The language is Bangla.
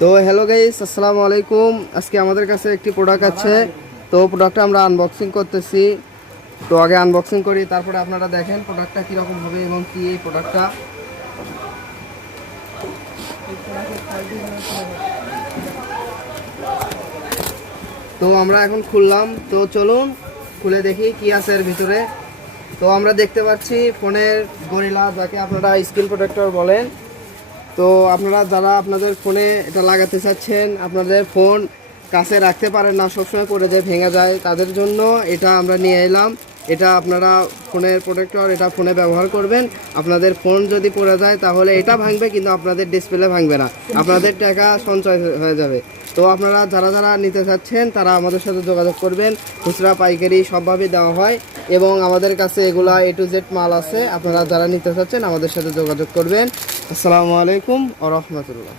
তো হ্যালো গাইস, আসসালামু আলাইকুম। আজকে আমাদের কাছে একটি প্রোডাক্ট আছে। তো প্রোডাক্টটা আমরা আনবক্সিং করতেছি। তো আগে আনবক্সিং করি, তারপরে আপনারা দেখেন প্রোডাক্টটা কীরকম হবে এবং কি এই প্রোডাক্টটা। তো আমরা এখন খুললাম, তো চলুন খুলে দেখি কি আছে এর ভিতরে। তো আমরা দেখতে পাচ্ছি ফোনের গরিলা, যাকে আপনারা স্ক্রিন প্রোটেক্টর বলেন। তো আপনারা যারা আপনাদের ফোনে এটা লাগাতে চাচ্ছেন, আপনাদের ফোন কাছে রাখতে পারেন না, সবসময় পড়ে যায়, ভেঙে যায়, তাদের জন্য এটা আমরা নিয়ে এলাম। এটা আপনারা ফোনের প্রোটেক্টর, এটা ফোনে ব্যবহার করবেন। আপনাদের ফোন যদি পড়ে যায় তাহলে এটা ভাঙবে, কিন্তু আপনাদের ডিসপ্লে ভাঙবে না, আপনাদের টাকা সঞ্চয় হয়ে যাবে। তো আপনারা যারা যারা নিতে চাচ্ছেন তারা আমাদের সাথে যোগাযোগ করবেন। খুচরা পাইকারি সবভাবে দেওয়া হয় এবং আমাদের কাছে এগুলা A to Z মাল আছে। আপনারা যারা নিতে চাচ্ছেন আমাদের সাথে যোগাযোগ করবেন। আসসালামু আলাইকুম ওয়া রাহমাতুল্লাহ।